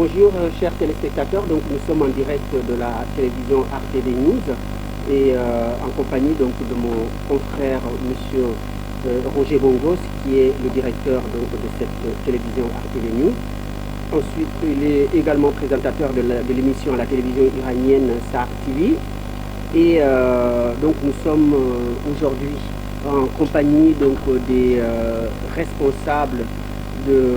Bonjour chers téléspectateurs, donc nous sommes en direct de la télévision RTV News et en compagnie donc de mon confrère monsieur Roger Bongos qui est le directeur donc, de cette télévision RTV News. Ensuite, il est également présentateur de l'émission à la télévision iranienne Star TV. Et donc nous sommes aujourd'hui en compagnie donc, des responsables de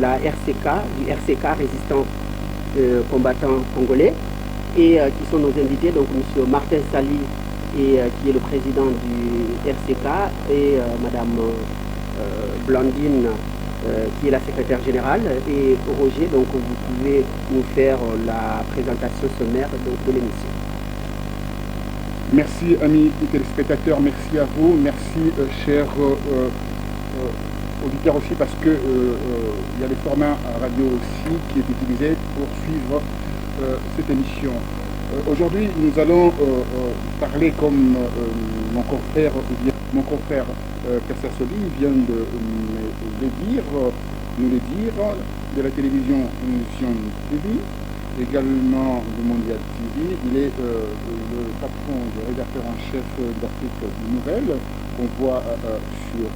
la RCK, du RCK résistant combattant congolais, et qui sont nos invités, donc M. Martin Sali, qui est le président du RCK, et Mme Blandine, qui est la secrétaire générale, et Roger, donc vous pouvez nous faire la présentation sommaire de l'émission. Merci amis téléspectateurs, merci à vous, merci chers auditeurs aussi, parce que il y a les formats radio aussi qui est utilisé pour suivre cette émission. Aujourd'hui nous allons parler comme mon confrère Kassassoli vient de nous le dire, de la télévision Mission TV, également du Mondial TV. Il est le patron, le rédacteur en chef d'Afrique Nouvelle qu'on voit sur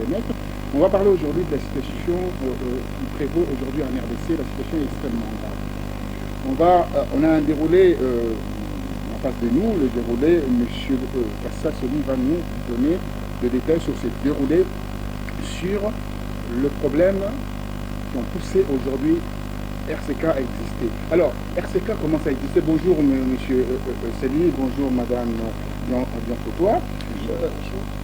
les net. On va parler aujourd'hui de la situation qui prévaut aujourd'hui en RDC. La situation est extrêmement grave. On a un déroulé en face de nous, le déroulé. M. Kassassoli va nous donner des détails sur ce déroulé, sur le problème qui ont poussé aujourd'hui RCK à exister. Alors, RCK commence à exister. Bonjour M. Sali, bonjour Mme Biancotois.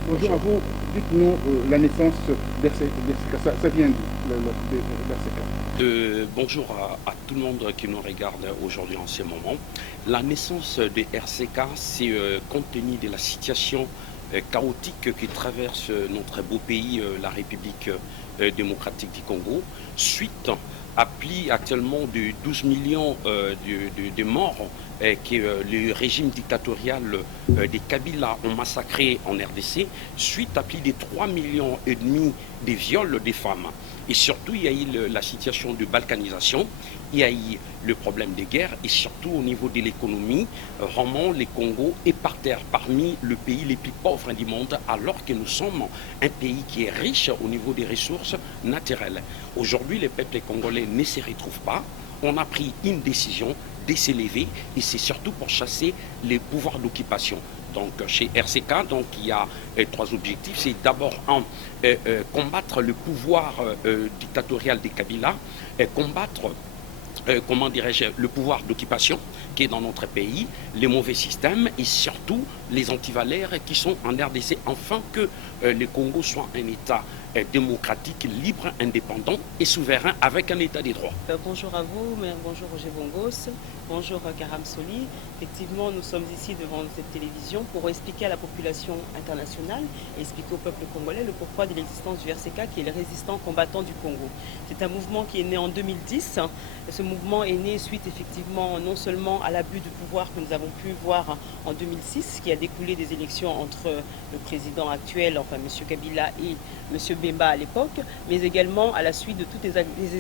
Bonjour à vous. Dites-nous la naissance d'RCK. Ça vient d'RCK. Bonjour à tout le monde qui nous regarde aujourd'hui en ce moment. La naissance de RCK, c'est compte tenu de la situation chaotique qui traverse notre beau pays, la République démocratique du Congo, suite à pli actuellement de 12 millions de morts que le régime dictatorial des Kabila ont massacré en RDC, suite à plus de 3,5 millions de viols des femmes. Et surtout, il y a eu la situation de balkanisation, il y a eu le problème des guerres, et surtout au niveau de l'économie, vraiment le Congo est par terre parmi les pays les plus pauvres du monde, alors que nous sommes un pays qui est riche au niveau des ressources naturelles. Aujourd'hui, le peuple congolais ne se retrouve pas. On a pris une décision de s'élever, et c'est surtout pour chasser les pouvoirs d'occupation. Donc chez RCK, donc, il y a trois objectifs. C'est d'abord combattre le pouvoir dictatorial des Kabila, combattre comment dirais-je, le pouvoir d'occupation qui est dans notre pays, les mauvais systèmes et surtout les antivalaires qui sont en RDC, afin que le Congo soit un État démocratique, libre, indépendant et souverain avec un État des droits. Bonjour à vous, bonjour Roger Bongos, bonjour Karam Soli. Effectivement, nous sommes ici devant cette télévision pour expliquer à la population internationale et expliquer au peuple congolais le pourquoi de l'existence du RCK, qui est le résistant combattant du Congo. C'est un mouvement qui est né en 2010. Ce mouvement est né suite effectivement non seulement à l'abus de pouvoir que nous avons pu voir en 2006, qui a découlé des élections entre le président actuel, enfin M. Kabila, et M. Bemba à l'époque, mais également à la suite de toutes les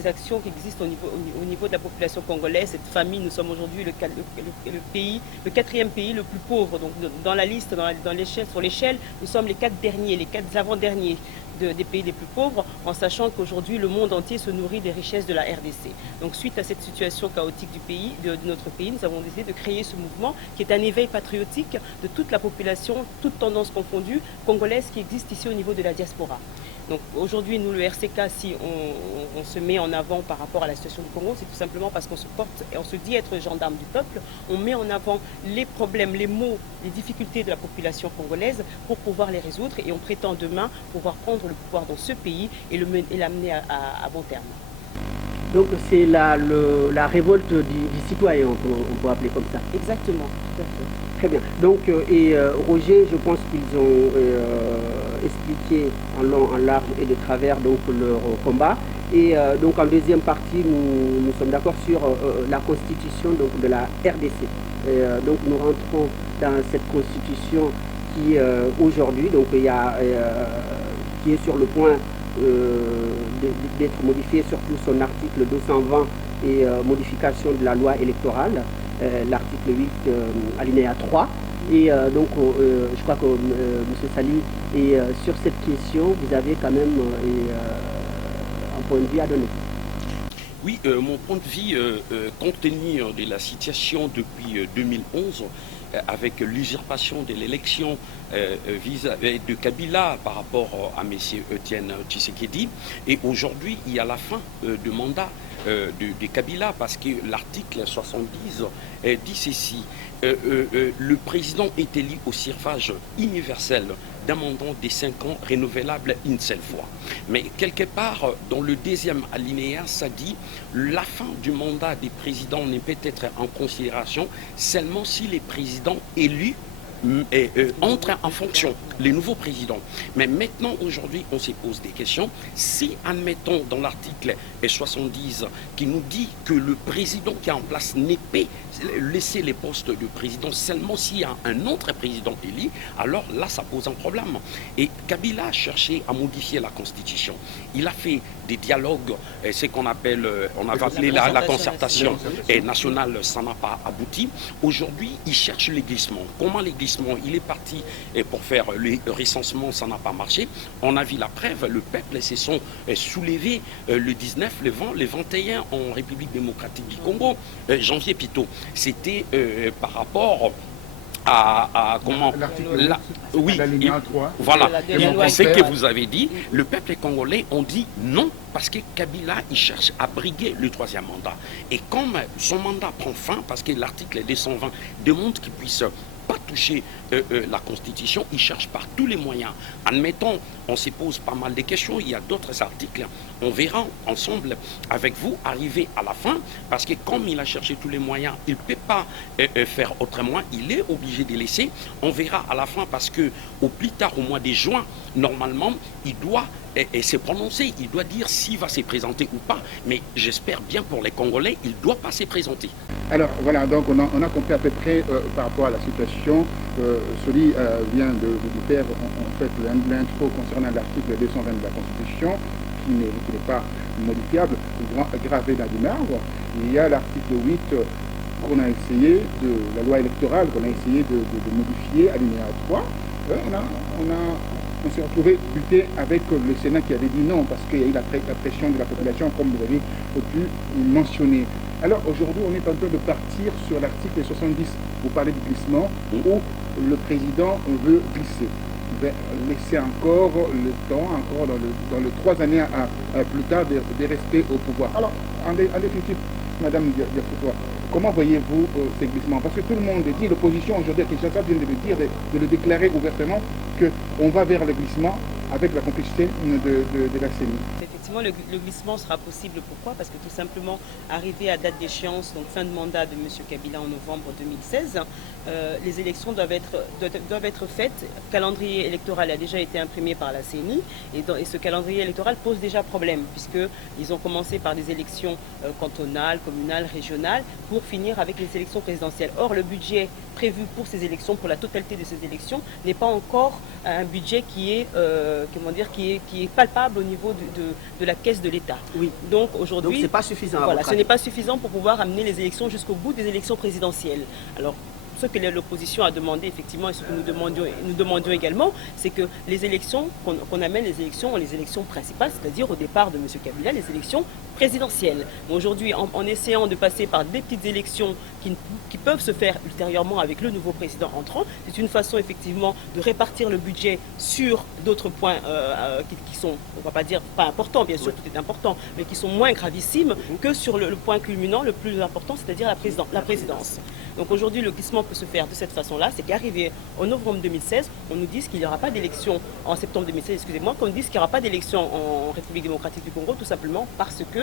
actions qui existent au niveau de la population congolaise. Cette famille, nous sommes aujourd'hui le quatrième pays le plus pauvre. Donc dans la liste, sur l'échelle, nous sommes les 4 derniers, les 4 avant-derniers des pays les plus pauvres, en sachant qu'aujourd'hui le monde entier se nourrit des richesses de la RDC. Donc suite à cette situation chaotique du pays, de notre pays, nous avons décidé de créer ce mouvement qui est un éveil patriotique de toute la population, toutes tendances confondues, congolaises qui existent ici au niveau de la diaspora. Donc aujourd'hui, nous, le RCK, si on se met en avant par rapport à la situation du Congo, c'est tout simplement parce qu'on se porte et on se dit être gendarme du peuple. On met en avant les problèmes, les maux, les difficultés de la population congolaise pour pouvoir les résoudre, et on prétend demain pouvoir prendre le pouvoir dans ce pays et l'amener à bon terme. Donc c'est la révolte du citoyen, on peut appeler comme ça. Exactement, tout à fait. Très bien. Donc, Roger, je pense qu'ils ont expliqué en long, en large et de travers donc, leur combat. Et donc en deuxième partie, nous sommes d'accord sur la constitution donc, de la RDC. Donc nous rentrons dans cette constitution qui aujourd'hui donc, qui est sur le point d'être modifié, surtout son article 220 et modification de la loi électorale, l'article 8, alinéa 3. Et donc, je crois que M. Sali, et sur cette question, vous avez quand même un point de vue à donner. Oui, mon point de vue, compte tenu de la situation depuis 2011, avec l'usurpation de l'élection vis-à-vis de Kabila par rapport à M. Etienne Tshisekedi, et aujourd'hui, il y a la fin du mandat de Kabila, parce que l'article 70 dit ceci: le président est élu au suffrage universel d'un mandat de 5 ans renouvelable une seule fois. Mais quelque part, dans le deuxième alinéa, ça dit la fin du mandat des présidents ne peut être en considération seulement si les présidents élus entrent en fonction, les nouveaux présidents. Mais maintenant, aujourd'hui, on se pose des questions. Si, admettons, dans l'article 70, qui nous dit que le président qui est en place ne peut laisser les postes de président seulement s'il y a un autre président élu, alors là, ça pose un problème. Et Kabila a cherché à modifier la Constitution. Il a fait des dialogues, ce qu'on appelle, on avait appelé la concertation nationale, ça n'a pas abouti. Aujourd'hui, il cherche les glissements. Comment les glissements? Il est parti pour faire le recensement, ça n'a pas marché. On a vu la preuve, le peuple se sont soulevés le 19, le 20, le 21 en République démocratique du Congo, janvier plutôt. C'était par rapport à comment oui, voilà, ce que vous avez dit, le peuple congolais ont dit non, parce que Kabila il cherche à briguer le 3e mandat, et comme son mandat prend fin, parce que l'article 220 demande qu'il puisse pas toucher la Constitution, il cherche par tous les moyens. Admettons, on se pose pas mal de questions, il y a d'autres articles, on verra ensemble avec vous arriver à la fin, parce que comme il a cherché tous les moyens, il ne peut pas faire autrement, il est obligé de laisser. On verra à la fin, parce que au plus tard, au mois de juin, normalement, il doit se prononcer, il doit dire s'il va se présenter ou pas, mais j'espère bien pour les Congolais, il ne doit pas se présenter. Alors voilà, donc on a compris à peu près par rapport à la situation. Soli vient de faire en fait l'intro concernant l'article 220 de la Constitution, qui n'est pas modifiable, gravé dans du marbre. Il y a l'article 8 qu'on a essayé, de la loi électorale, qu'on a essayé de modifier, alinéa 3. On s'est retrouvé buté avec le Sénat qui avait dit non, parce qu'il y a eu la pression de la population, comme vous avez pu mentionner. Alors aujourd'hui, on est en train de partir sur l'article 70. Vous parlez du glissement, où le président veut glisser. Laisser encore le temps, encore dans le 3 années plus tard, de rester au pouvoir. Alors, en définitive, Madame Diakoutoua, comment voyez-vous ces glissements? Parce que tout le monde dit, l'opposition aujourd'hui à Kinshasa vient de le dire, de le déclarer ouvertement, qu'on va vers le glissement avec la complicité de la CENI. Effectivement, le glissement sera possible. Pourquoi? Parce que tout simplement, arrivé à date d'échéance, donc fin de mandat de M. Kabila en novembre 2016, les élections doivent être faites. Le calendrier électoral a déjà été imprimé par la CENI, et ce calendrier électoral pose déjà problème, puisqu'ils ont commencé par des élections cantonales, communales, régionales, pour finir avec les élections présidentielles. Or, le budget prévu pour ces élections, pour la totalité de ces élections, n'est pas encore un budget qui est, qui est palpable au niveau de la caisse de l'État. Oui. Donc aujourd'hui, c'est pas suffisant. Voilà, ce n'est pas suffisant pour pouvoir amener les élections jusqu'au bout des élections présidentielles. Alors, ce que l'opposition a demandé effectivement, et ce que nous demandions également, c'est que les élections, qu'on amène les élections principales, c'est-à-dire au départ de M. Kabila, les élections présidentielles. Aujourd'hui, en essayant de passer par des petites élections qui peuvent se faire ultérieurement avec le nouveau président entrant, c'est une façon effectivement de répartir le budget sur d'autres points qui sont, on ne va pas dire pas importants, bien sûr, tout est important, mais qui sont moins gravissimes que sur le point culminant le plus important, c'est-à-dire la présidence. Donc aujourd'hui, le glissement peut se faire de cette façon-là, c'est qu'arrivé en novembre 2016, on nous dit qu'il n'y aura pas d'élection en septembre 2016, excusez-moi, qu'on nous dise qu'il n'y aura pas d'élection en République démocratique du Congo, tout simplement parce que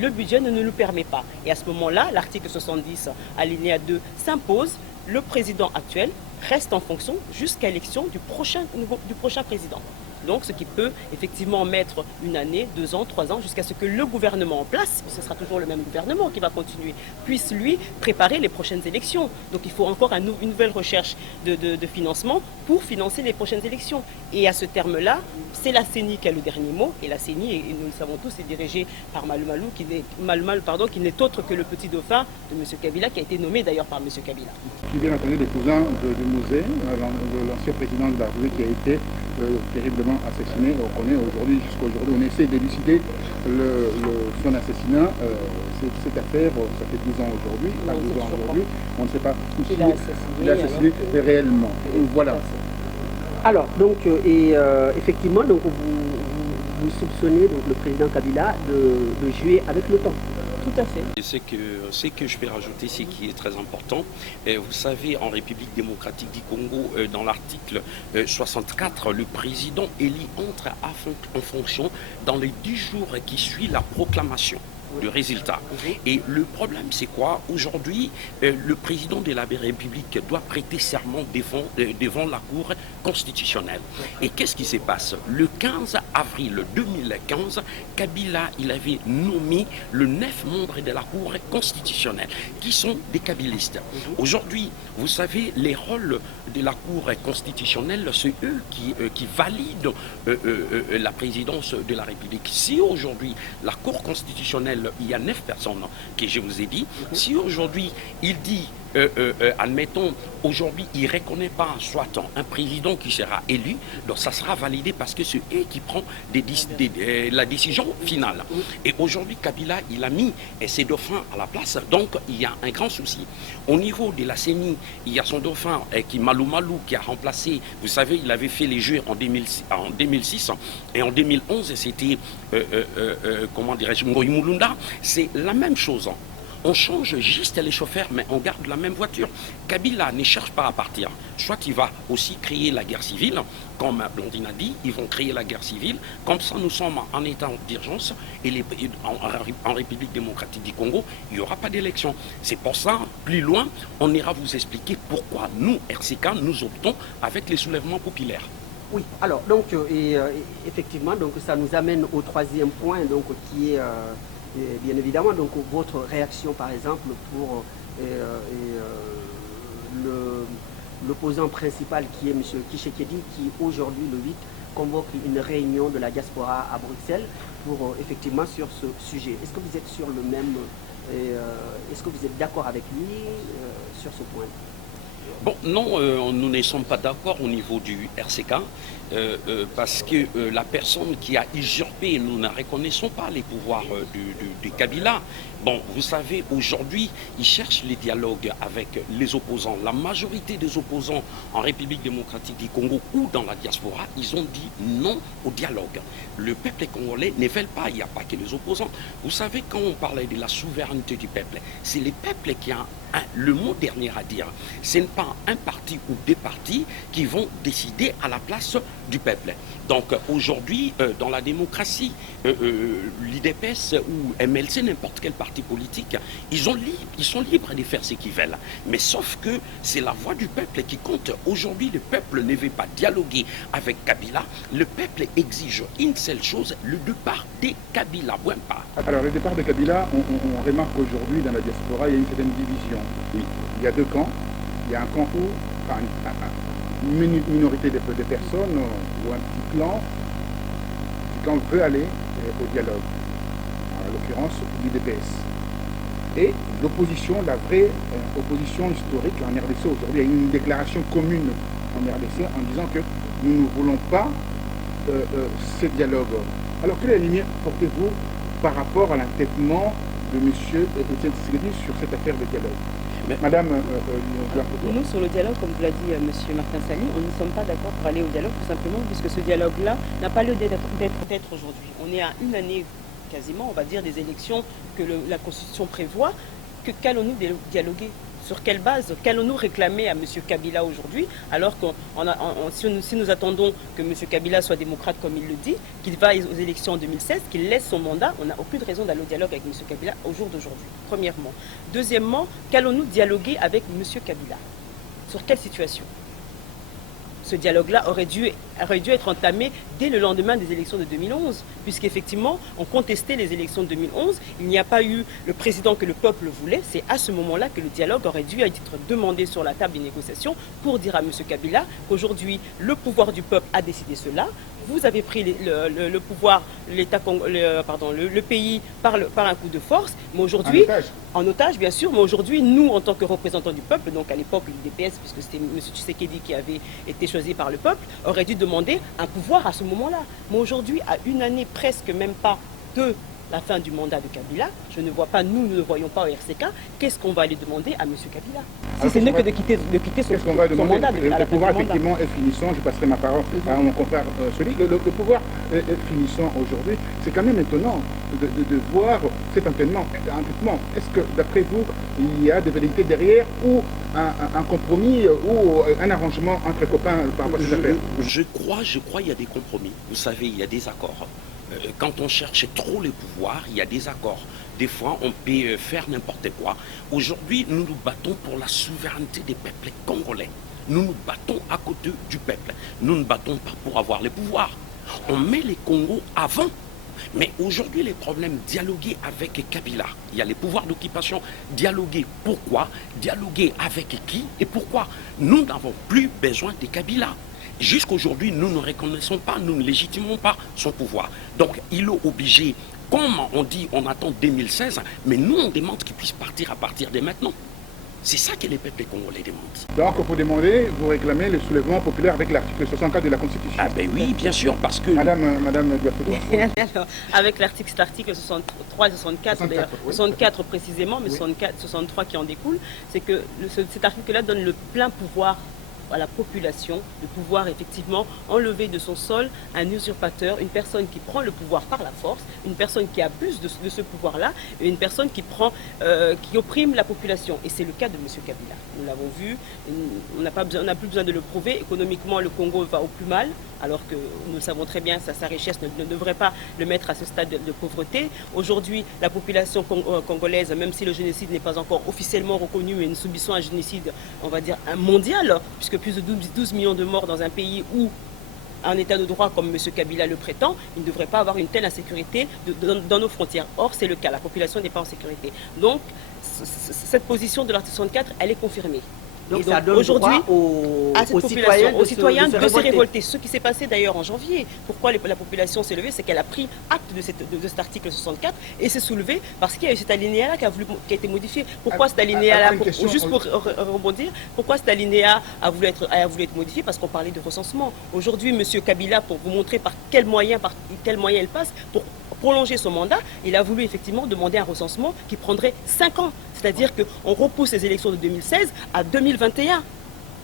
le budget ne nous le permet pas. Et à ce moment-là, l'article 70, alinéa 2, s'impose. Le président actuel reste en fonction jusqu'à l'élection du prochain président. Donc ce qui peut effectivement mettre 1 année, 2 ans, 3 ans, jusqu'à ce que le gouvernement en place, ce sera toujours le même gouvernement qui va continuer, puisse lui préparer les prochaines élections. Donc il faut encore une nouvelle recherche de financement pour financer les prochaines élections. Et à ce terme-là, c'est la CENI qui a le dernier mot. Et la CENI, et nous le savons tous, est dirigée par Malumalu, qui n'est autre que le petit dauphin de M. Kabila, qui a été nommé d'ailleurs par M. Kabila. Qui vient d'entendre des cousins de Mouzé, l'ancien président de la République qui a été terriblement assassiné. On connaît aujourd'hui, jusqu'à aujourd'hui, on essaie d'élucider son assassinat. Cette affaire, ça fait 12 ans aujourd'hui, on ne sait pas s'il est assassiné réellement. Voilà. Alors, donc, effectivement, donc, vous soupçonnez donc, le président Kabila de jouer avec le temps. Tout à fait. Et ce que je vais rajouter, c'est qui est très important. Vous savez, en République démocratique du Congo, dans l'article 64, le président élu entre en fonction dans les 10 jours qui suivent la proclamation du résultat. Et le problème, c'est quoi? Aujourd'hui, le président de la République doit prêter serment devant la Cour constitutionnelle. Et qu'est-ce qui se passe? Le 15 avril 2015, Kabila, il avait nommé le 9 membres de la Cour constitutionnelle, qui sont des kabylistes. Aujourd'hui, vous savez, les rôles de la Cour constitutionnelle, c'est eux qui valident la présidence de la République. Si aujourd'hui, la Cour constitutionnelle, il y a 9 personnes que je vous ai dit. Si aujourd'hui, il dit, admettons, aujourd'hui, il ne reconnaît pas soit un président qui sera élu, donc ça sera validé parce que c'est eux qui prend la décision finale. Et aujourd'hui, Kabila, il a mis ses dauphins à la place, donc il y a un grand souci. Au niveau de la CENI, il y a son dauphin Malumalu qui a remplacé, vous savez, il avait fait les Jeux en 2006 et en 2011, c'était, comment dirais-je, Ngoï Mulunda. C'est la même chose. On change juste les chauffeurs, mais on garde la même voiture. Kabila ne cherche pas à partir. Soit il va aussi créer la guerre civile, comme Blondine a dit, ils vont créer la guerre civile. Comme ça, nous sommes en état d'urgence et en République démocratique du Congo, il n'y aura pas d'élection. C'est pour ça, plus loin, on ira vous expliquer pourquoi nous, RCK, nous optons avec les soulèvements populaires. Oui, alors, donc, effectivement, donc, ça nous amène au 3e point, donc, qui est, bien évidemment, donc, votre réaction, par exemple, pour l'opposant principal, qui est M. Tshisekedi, qui, aujourd'hui, le 8, convoque une réunion de la diaspora à Bruxelles pour, effectivement, sur ce sujet. Est-ce que vous êtes sur le même... est-ce que vous êtes d'accord avec lui sur ce point? Bon, non, nous ne sommes pas d'accord au niveau du RCK parce que la personne qui a usurpé, nous ne reconnaissons pas les pouvoirs de Kabila. Bon, vous savez, aujourd'hui, ils cherchent les dialogues avec les opposants. La majorité des opposants en République démocratique du Congo ou dans la diaspora, ils ont dit non au dialogue. Le peuple congolais ne veut pas, il n'y a pas que les opposants. Vous savez, quand on parlait de la souveraineté du peuple, c'est le peuple qui a le mot dernier à dire. Ce n'est pas un parti ou des partis qui vont décider à la place du peuple. Donc aujourd'hui, dans la démocratie, l'IDPS ou MLC, n'importe quel parti politique, ils sont libres de faire ce qu'ils veulent. Mais sauf que c'est la voix du peuple qui compte. Aujourd'hui, le peuple ne veut pas dialoguer avec Kabila. Le peuple exige une seule chose, le départ de Kabila. Alors le départ de Kabila, on remarque aujourd'hui dans la diaspora, il y a une certaine division. Oui. Il y a 2 camps. Il y a un camp où, enfin, une minorité de personnes ou un petit clan veut aller au dialogue. En l'occurrence, l'IDPS. Et l'opposition, la vraie opposition historique en RDC aujourd'hui, il y a une déclaration commune en RDC en disant que nous ne voulons pas ce dialogue. Alors, quelle ligne portez-vous par rapport à l'entêtement de M. Etienne Tshisekedi sur cette affaire de dialogue? Madame, nous, sur le dialogue, comme vous l'a dit M. Martin Sali, on ne sommes pas d'accord pour aller au dialogue, tout simplement, puisque ce dialogue-là n'a pas lieu d'être aujourd'hui. On est à 1 année, quasiment, on va dire, des élections que la Constitution prévoit. Qu'allons-nous dialoguer? Sur quelle base? Qu'allons-nous réclamer à M. Kabila aujourd'hui, alors que si nous attendons que M. Kabila soit démocrate comme il le dit, qu'il va aux élections en 2016, qu'il laisse son mandat, on n'a aucune raison d'aller au dialogue avec M. Kabila au jour d'aujourd'hui, premièrement. Deuxièmement, qu'allons-nous dialoguer avec M. Kabila? Sur quelle situation? Ce dialogue-là aurait dû aurait dû être entamé dès le lendemain des élections de 2011, puisqu'effectivement, on contestait les élections de 2011, il n'y a pas eu le président que le peuple voulait, c'est à ce moment-là que le dialogue aurait dû être demandé sur la table des négociations pour dire à M. Kabila qu'aujourd'hui, le pouvoir du peuple a décidé cela. Vous avez pris le pouvoir, le pays par un coup de force, mais aujourd'hui, en otage bien sûr, mais aujourd'hui, nous, en tant que représentants du peuple, donc à l'époque, l'UDPS, puisque c'était M. Tshisekedi qui avait été choisi par le peuple, aurait dû demander un pouvoir à ce moment-là. Mais aujourd'hui, à une année presque, même pas de la fin du mandat de Kabila, je ne vois pas, nous ne voyons pas au RCK, qu'est-ce qu'on va aller demander à M. Kabila? Si ce n'est que de quitter son mandat. Le pouvoir effectivement est finissant, je passerai ma parole à mon confrère Soli. Le pouvoir est finissant aujourd'hui. C'est quand même étonnant de voir cet entêtement. Est-ce que d'après vous, il y a des vérités derrière ou un compromis ou un arrangement entre copains par rapport à ces affaires? Je crois qu'il y a des compromis. Vous savez, il y a des accords. Quand on cherche trop le pouvoir, il y a des accords. Des fois, on peut faire n'importe quoi. Aujourd'hui, nous nous battons pour la souveraineté des peuples congolais. Nous nous battons à côté du peuple. Nous ne battons pas pour avoir le pouvoir. On met les Congos avant. Mais aujourd'hui, les problèmes, dialoguer avec Kabila. Il y a les pouvoirs d'occupation. Dialoguer pourquoi? Dialoguer avec qui et pourquoi? Nous n'avons plus besoin de Kabila. Jusqu'aujourd'hui, nous ne reconnaissons pas, nous ne légitimons pas son pouvoir. Donc, il est obligé, comme on dit, on attend 2016, mais nous, on demande qu'il puisse partir à partir de maintenant. C'est ça que les peuples congolais demandent. Donc, vous demandez, vous réclamez le soulèvement populaire avec l'article 64 de la Constitution. Ah ben oui, bien sûr, parce que... Madame Alors, avec l'article 63 et 64, d'ailleurs, 64 précisément, mais 63 qui en découle, c'est que cet article-là donne le plein pouvoir à la population, de pouvoir effectivement enlever de son sol un usurpateur, une personne qui prend le pouvoir par la force, une personne qui abuse de ce pouvoir-là, et une personne qui opprime la population. Et c'est le cas de M. Kabila. Nous l'avons vu, on n'a plus besoin de le prouver. Économiquement, le Congo va au plus mal, alors que nous le savons très bien, sa richesse ne devrait pas le mettre à ce stade de pauvreté. Aujourd'hui, la population congolaise, même si le génocide n'est pas encore officiellement reconnu, mais nous subissons un génocide, on va dire, mondial, puisque plus de 12 millions de morts dans un pays où un état de droit comme M. Kabila le prétend, il ne devrait pas avoir une telle insécurité dans nos frontières. Or, c'est le cas, la population n'est pas en sécurité. Donc, cette position de l'article 64, elle est confirmée. Donc ça donne aujourd'hui aux citoyens de se révolter. Ce qui s'est passé d'ailleurs en janvier, pourquoi la population s'est levée, c'est qu'elle a pris acte de cet article 64 et s'est soulevée parce qu'il y a eu cet alinéa-là qui a été modifié. Pourquoi cet alinéa-là, juste pour rebondir, pourquoi cet alinéa a voulu être modifié? Parce qu'on parlait de recensement. Aujourd'hui, M. Kabila, pour vous montrer par quel moyen il passe, pour prolonger son mandat, il a voulu effectivement demander un recensement qui prendrait 5 ans. C'est-à-dire qu'on repousse les élections de 2016 à 2021.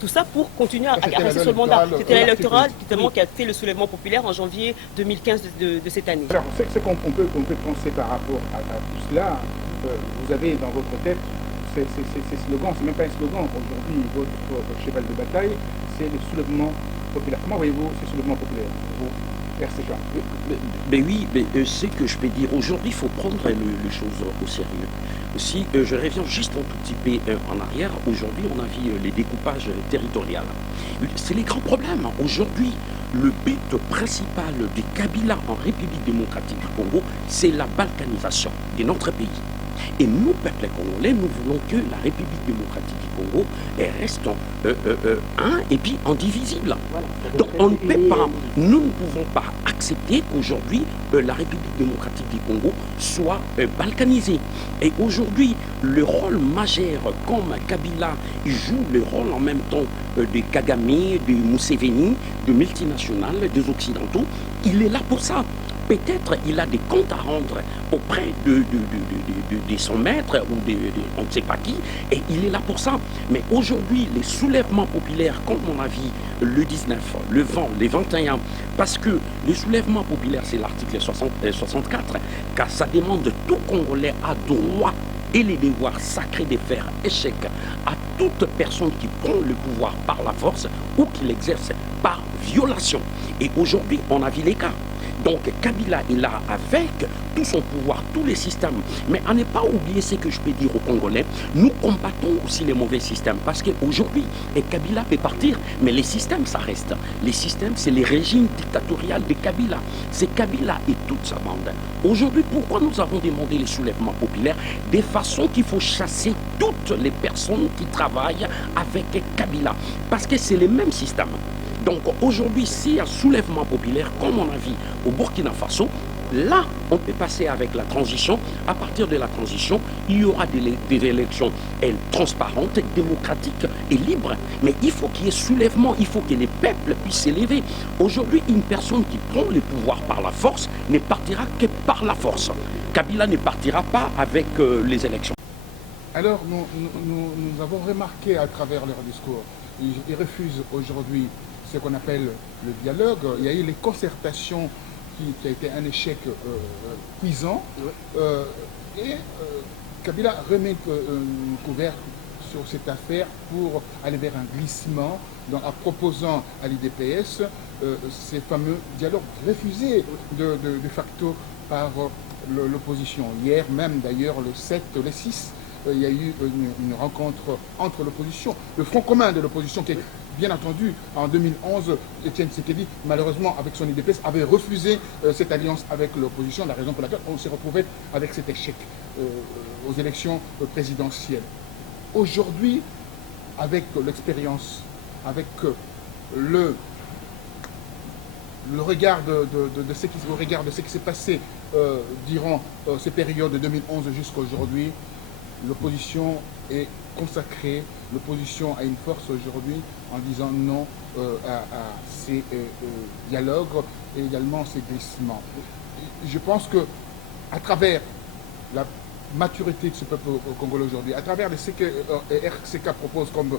Tout ça pour continuer à rester sur le mandat. C'était l'électoral qui a fait le soulèvement populaire en janvier 2015 de cette année. Alors, ce qu'on peut penser par rapport à tout cela, vous avez dans votre tête ces slogans, c'est même pas un slogan. Aujourd'hui, votre cheval de bataille, c'est le soulèvement populaire. Comment voyez-vous ce soulèvement populaire, vous, RCK? Mais oui, mais ce que je peux dire aujourd'hui, il faut prendre les choses au sérieux. Si je reviens juste un tout petit peu en arrière, aujourd'hui on a vu les découpages territoriaux. C'est les grands problèmes. Aujourd'hui, le but principal de Kabila en République démocratique du Congo, c'est la balkanisation de notre pays. Et nous, peuple congolais, nous voulons que la République démocratique du Congo reste un et puis indivisible. Voilà. Donc on ne peut pas, nous ne pouvons pas accepter qu'aujourd'hui la République démocratique du Congo soit balkanisée. Et aujourd'hui, le rôle majeur, comme Kabila joue le rôle en même temps de Kagame, de Museveni, de multinationales, des Occidentaux, il est là pour ça. Peut-être il a des comptes à rendre auprès de son maître ou on ne sait pas qui, et il est là pour ça. Mais aujourd'hui, les soulèvements populaires, comme on a vu le 19, le 20, le 21, parce que les soulèvements populaires, c'est l'article 64, car ça demande tout Congolais a droit et les devoirs sacrés de faire échec à toute personne qui prend le pouvoir par la force ou qui l'exerce par violation. Et aujourd'hui, on a vu les cas. Donc Kabila est là avec tout son pouvoir, tous les systèmes. Mais à ne pas oublier ce que je peux dire aux Congolais, nous combattons aussi les mauvais systèmes. Parce qu'aujourd'hui, Kabila peut partir, mais les systèmes, ça reste. Les systèmes, c'est les régimes dictatoriaux de Kabila. C'est Kabila et toute sa bande. Aujourd'hui, pourquoi nous avons demandé les soulèvements populaires? De façon qu'il faut chasser toutes les personnes qui travaillent avec Kabila. Parce que c'est les mêmes systèmes. Donc aujourd'hui, s'il y a un soulèvement populaire, comme on a vu au Burkina Faso, là, on peut passer avec la transition. À partir de la transition, il y aura des élections transparentes, démocratiques et libres. Mais il faut qu'il y ait soulèvement, il faut que les peuples puissent s'élever. Aujourd'hui, une personne qui prend le pouvoir par la force ne partira que par la force. Kabila ne partira pas avec les élections. Alors, nous avons remarqué à travers leur discours, ils refusent aujourd'hui ce qu'on appelle le dialogue. Il y a eu les concertations qui a été un échec cuisant. Kabila remet un couvercle sur cette affaire pour aller vers un glissement en proposant à l'IDPS ces fameux dialogues refusés de facto par l'opposition. Hier même d'ailleurs, le 7, le 6, il y a eu une rencontre entre l'opposition, le front commun de l'opposition qui est bien entendu, en 2011, Étienne Tshisekedi, malheureusement avec son IDPS, avait refusé cette alliance avec l'opposition, la raison pour laquelle on s'est retrouvé avec cet échec aux élections présidentielles. Aujourd'hui, avec l'expérience, avec le regard de ce qui s'est passé durant ces périodes de 2011 jusqu'à aujourd'hui, l'opposition est consacrée, l'opposition a une force aujourd'hui en disant non à ces dialogues et également ces glissements. Je pense que à travers la maturité de ce peuple congolais aujourd'hui, à travers ce que RCK propose comme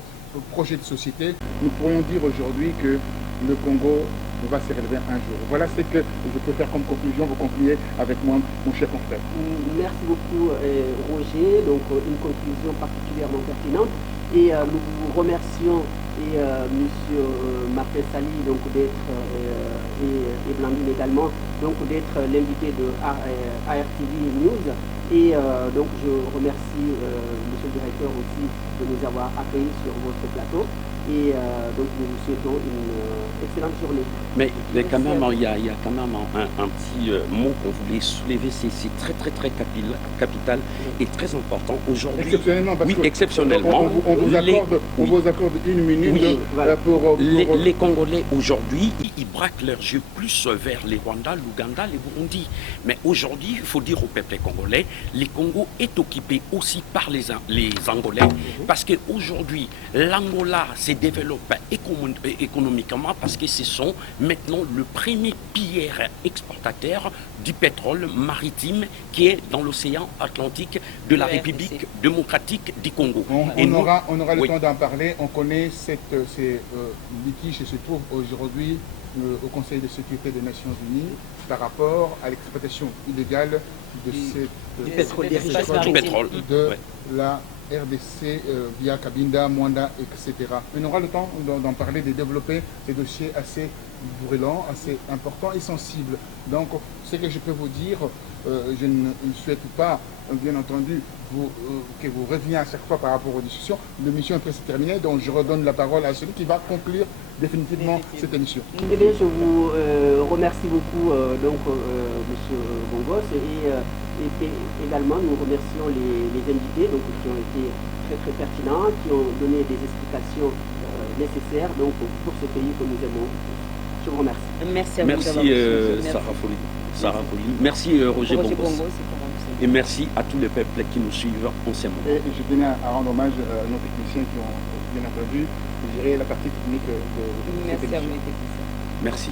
projet de société, nous pourrions dire aujourd'hui que le Congo va se relever un jour. Voilà ce que je peux faire comme conclusion. Vous concluez avec moi, mon cher confrère. Merci beaucoup, Roger. Donc, une conclusion particulièrement pertinente. Et nous vous remercions, et Monsieur Martin Sali, donc d'être, et Blandine également, donc d'être l'invité de ARTV News. Et donc, je remercie Monsieur le directeur aussi de nous avoir accueillis sur votre plateau. Et donc nous vous souhaitons une excellente journée. Mais quand même, il y a quand même un petit mot qu'on voulait soulever, c'est très capital et très important aujourd'hui. Exceptionnellement, parce oui, exceptionnellement. On vous accorde une minute oui, voilà. pour... Les Congolais aujourd'hui, ils braquent leurs yeux plus vers les Rwanda, l'Ouganda, les Burundi. Mais aujourd'hui, il faut dire au peuple congolais, le Congo est occupé aussi par les Angolais, parce qu'aujourd'hui, l'Angola s'est développe économiquement parce que ce sont maintenant le premier pilier exportateur du pétrole maritime qui est dans l'océan Atlantique de la République démocratique du Congo. On aura le temps d'en parler. On connaît ces litiges qui se trouvent aujourd'hui au Conseil de sécurité des Nations Unies par rapport à l'exploitation illégale de du pétrole, de la RDC via Cabinda, Mwanda, etc. On aura le temps d'en parler, de développer des dossiers assez brûlants, assez importants et sensibles. Donc, ce que je peux vous dire, je ne souhaite pas, bien entendu, que vous reveniez à chaque fois par rapport aux discussions. L'émission est presque terminée, donc je redonne la parole à celui qui va conclure définitivement cette émission. Eh bien, je vous remercie beaucoup, Monsieur Bongos, et également nous remercions les invités donc, qui ont été très pertinents, qui ont donné des explications nécessaires donc, pour ce pays que nous aimons. Je vous remercie. Merci à vous. Merci Sarah Folie. Merci Roger Bongos. Et merci à tous les peuples qui nous suivent en ce moment. Et je tenais à rendre hommage à nos techniciens qui ont bien entendu géré la partie technique de cette émission. Merci à vous les techniciens. Merci.